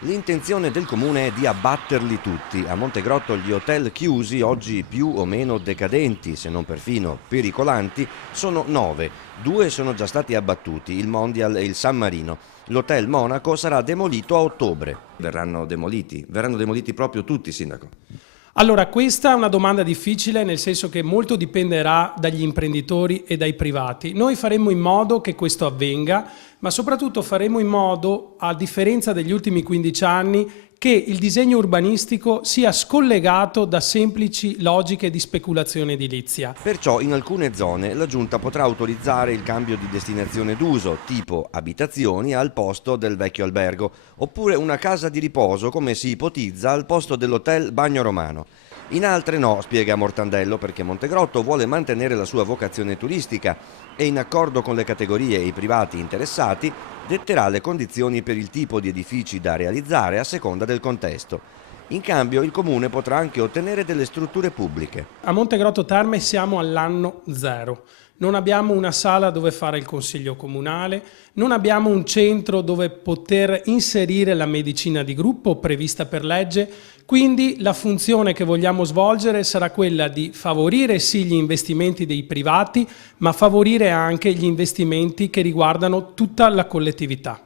L'intenzione del comune è di abbatterli tutti. A Montegrotto gli hotel chiusi, oggi più o meno decadenti, se non perfino pericolanti, sono 9. 2 sono già stati abbattuti, il Mondial e il San Marino. L'hotel Monaco sarà demolito a ottobre. Verranno demoliti proprio tutti, sindaco. Allora, questa è una domanda difficile, nel senso che molto dipenderà dagli imprenditori e dai privati. Noi faremo in modo che questo avvenga, ma soprattutto faremo in modo, a differenza degli ultimi 15 anni, che il disegno urbanistico sia scollegato da semplici logiche di speculazione edilizia. Perciò in alcune zone la Giunta potrà autorizzare il cambio di destinazione d'uso, tipo abitazioni al posto del vecchio albergo, oppure una casa di riposo come si ipotizza al posto dell'hotel Bagno Romano. In altre no, spiega Mortandello, perché Montegrotto vuole mantenere la sua vocazione turistica e in accordo con le categorie e i privati interessati detterà le condizioni per il tipo di edifici da realizzare a seconda del contesto. In cambio il comune potrà anche ottenere delle strutture pubbliche. A Montegrotto Terme siamo all'anno zero. Non abbiamo una sala dove fare il consiglio comunale, non abbiamo un centro dove poter inserire la medicina di gruppo prevista per legge, quindi la funzione che vogliamo svolgere sarà quella di favorire sì gli investimenti dei privati, ma favorire anche gli investimenti che riguardano tutta la collettività.